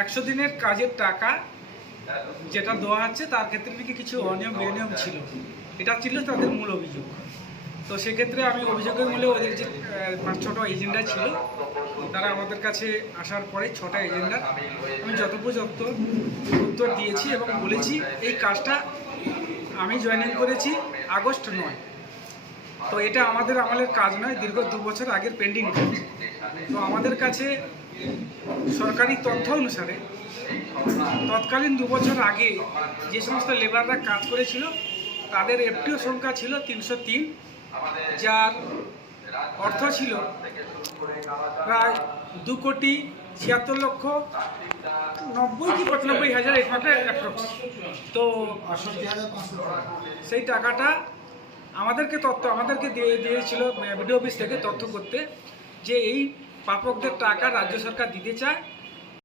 100 দিনের কাজের টাকা যেটা দেওয়া হচ্ছে তার ক্ষেত্রে নাকি কিছু অনিয়ম বেনিয়ম ছিল, এটা ছিল তাদের মূল অভিযোগ। তো সেক্ষেত্রে আমি অভিযোগের মূলে ওদের যে 5-6টা এজেন্ডা ছিল, তারা আমাদের কাছে আসার পরে 6টা এজেন্ডা আমি যথোপযুক্ত উত্তর দিয়েছি এবং বলেছি এই কাজটা আমি জয়েনিং করেছি আগস্ট 9। তো এটা আমাদের আমলের কাজ নয়, দীর্ঘ 2 বছর আগের পেন্ডিং কাজ। তো আমাদের কাছে সরকারি তথ্য অনুসারে তৎকালীন 2 বছর আগে যে সমস্ত লেবাররা কাজ করেছিল তাদের এফটিও সংখ্যা ছিল 303, যার অর্থ ছিল প্রায় 2,76,90,000 কি 95,000 একটা অ্যাপ্রক্স। তো সেই টাকাটা আমাদেরকে দিয়েছিল বিডিও অফিস থেকে তথ্য করতে যে এই প্রাপকদের টাকা রাজ্য সরকার দিতে চায়